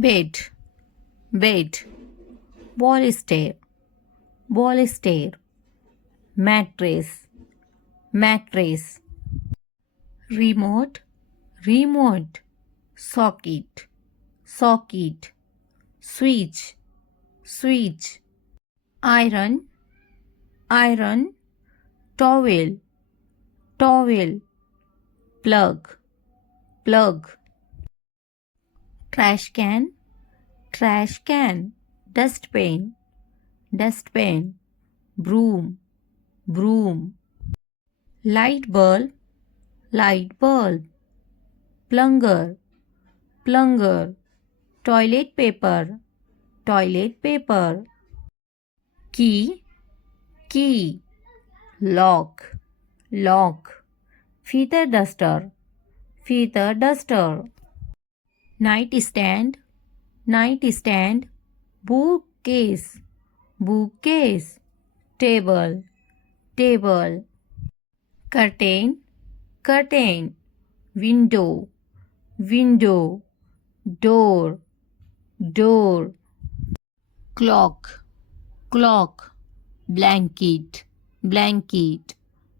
bed, bed, bolster, bolster, mattress, mattress, remote, remote, socket, socket, switch, switch, iron, iron, towel, towel, plug, plug, trash can, trash can, dustpan, dustpan, broom, broom, light bulb, light bulb, plunger, plunger, toilet paper, toilet paper, key, key, lock, lock, feather duster, feather duster, nightstand, nightstand, bookcase, bookcase, table, table, curtain, curtain, window, window, door, door, clock, clock, blanket, blanket,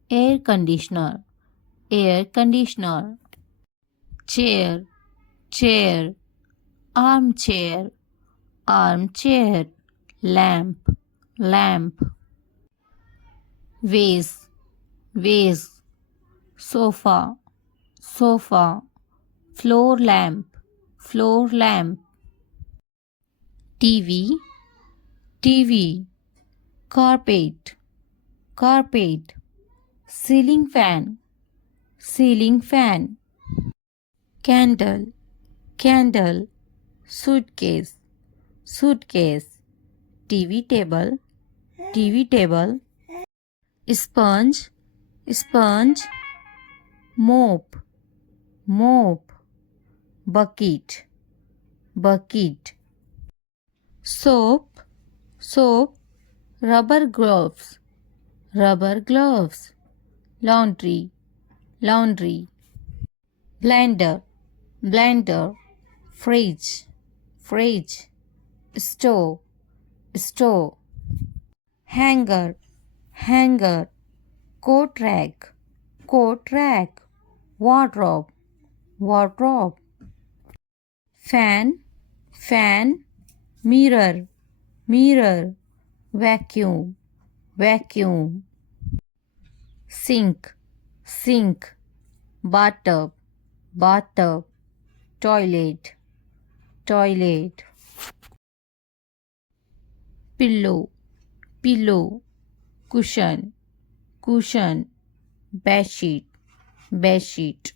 air conditioner, air conditioner, chair, chair, armchair, armchair, lamp, lamp, vase, vase, sofa, sofa, floor lamp, floor lamp, TV, TV, carpet, carpet, ceiling fan, ceiling fan, candle, candle, suitcase, suitcase, TV table, TV table, sponge, sponge, mop, mop, bucket, bucket, soap, soap, rubber gloves, rubber gloves, laundry, laundry, blender, blender, fridge, fridge, stove, stove, hanger, hanger, coat rack, coat rack, wardrobe, wardrobe, fan, fan, mirror, mirror, vacuum, vacuum, sink, sink, bathtub, bathtub, toilet, toilet, pillow, pillow, cushion, cushion, bedsheet, bedsheet,